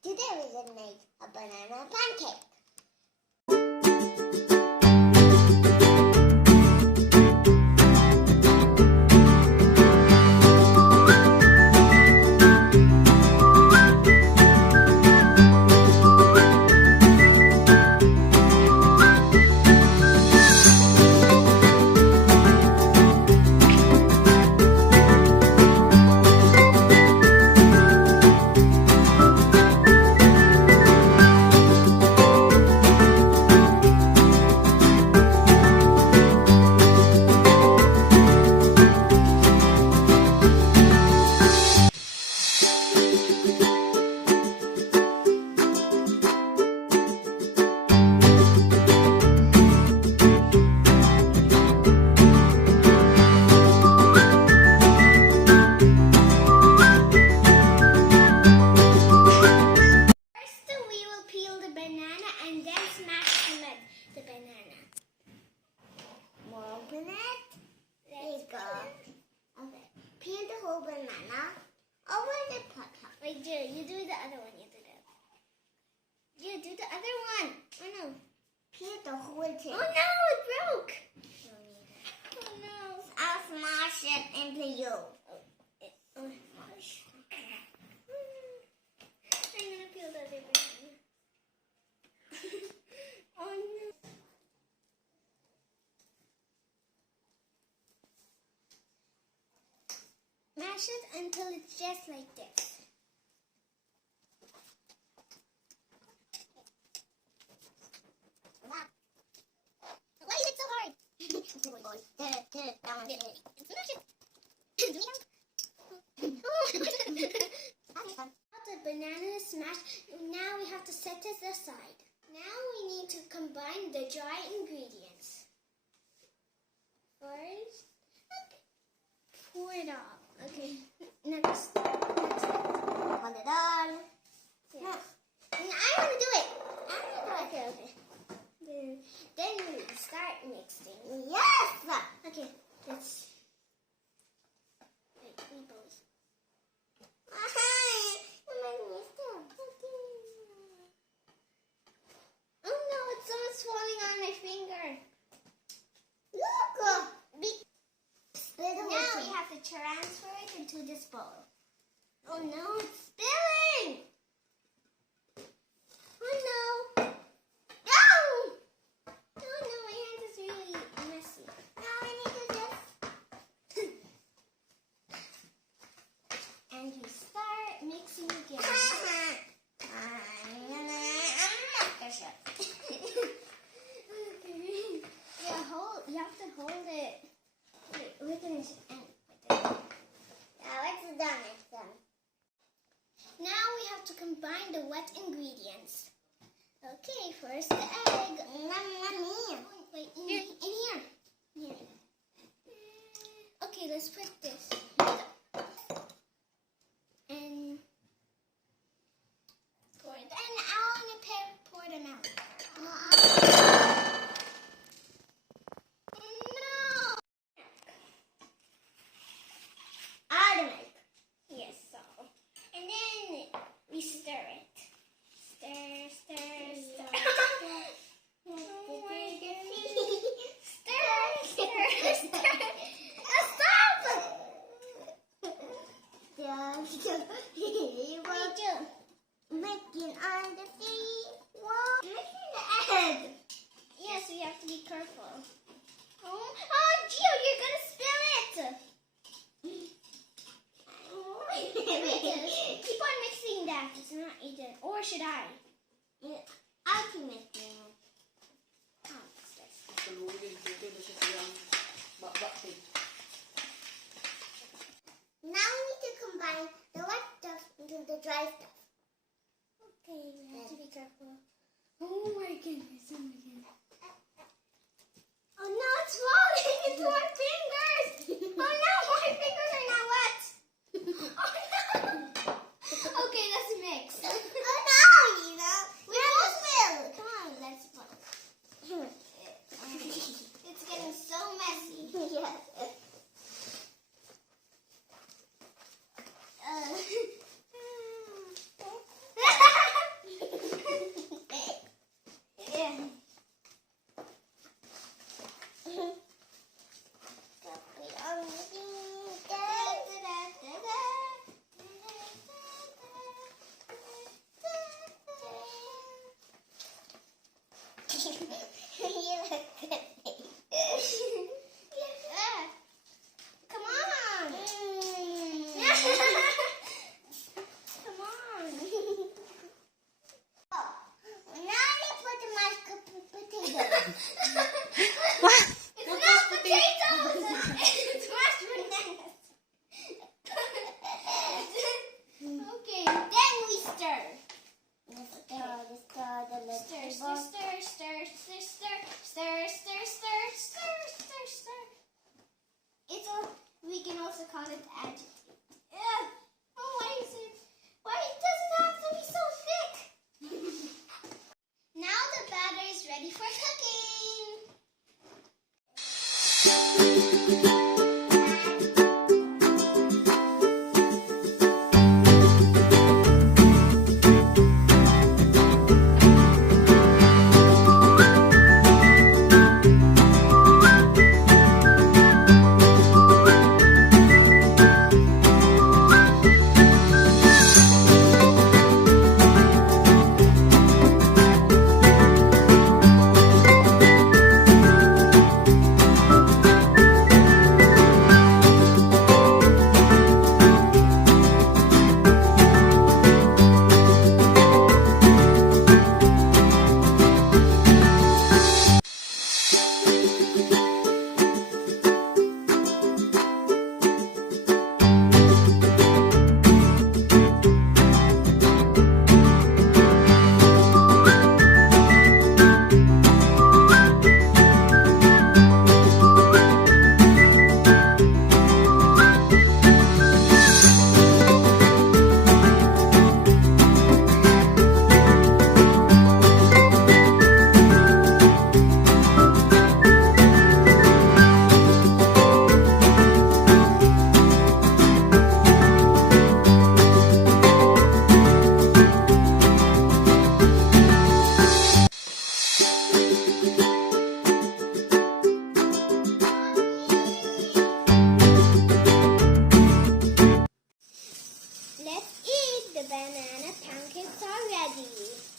Today we're going to make a banana pancake. And then smash the banana. More open it. There you go. Okay. Peel the whole banana. Over the pot. Wait, you do the other one. You do the other one. Oh no. Peel the whole thing. Oh no, it broke. Oh no. I'll smash it into you. Smash. I'm gonna peel the other banana. Oh no. Mash it until it's just like this. Why is it so hard? Smash it. The banana is smashed. Now we have to set it aside. Now we need to combine the dry ingredients. First, pour it all. Okay, next. Hold it on. Yes. I want to do it. Okay. Then we start mixing. Yes! Okay, let's... Wait, we both. Oh no, it's almost falling on my finger. Look! Now we have to transfer it into this bowl. Oh no, it's spilling! Oh no! No! Oh no, my hand is really messy. Now I need to just... And you start mixing again. You have to hold it. Wait, we're gonna end with it. Now it's done. Now we have to combine the wet ingredients. Okay, first the egg. Wait, in here. Okay, let's put this. And pour it. And I want to pour them out. Yes, so. And then we stir it. Stir. Oh my goodness. Stir. Stop! Making on the sea. What? Making the egg. Yes, we have to be careful. Oh, Gio, you're gonna spill it. Keep on mixing that. It's not eaten. Or should I? I can mix it. Now we need to combine the wet stuff with the dry stuff. Okay, we have to be careful. Oh my goodness. Oh no, it's falling into my fingers. Oh no, my fingers are not wet. Oh no! Okay, let's mix. Oh no, we both will. Come on, let's put. It's getting so messy. Yes. You look good. Yeah. Come on. Come on. Oh, now you put the mashed potatoes. What? It's not potatoes. It's mashed bananas. Okay, then we stir. Stir. We can also call it agitate. Yeah. Oh, why is it? Why does it have to be so thick? Now the batter is ready for cooking. Let's eat. The banana pancakes are ready.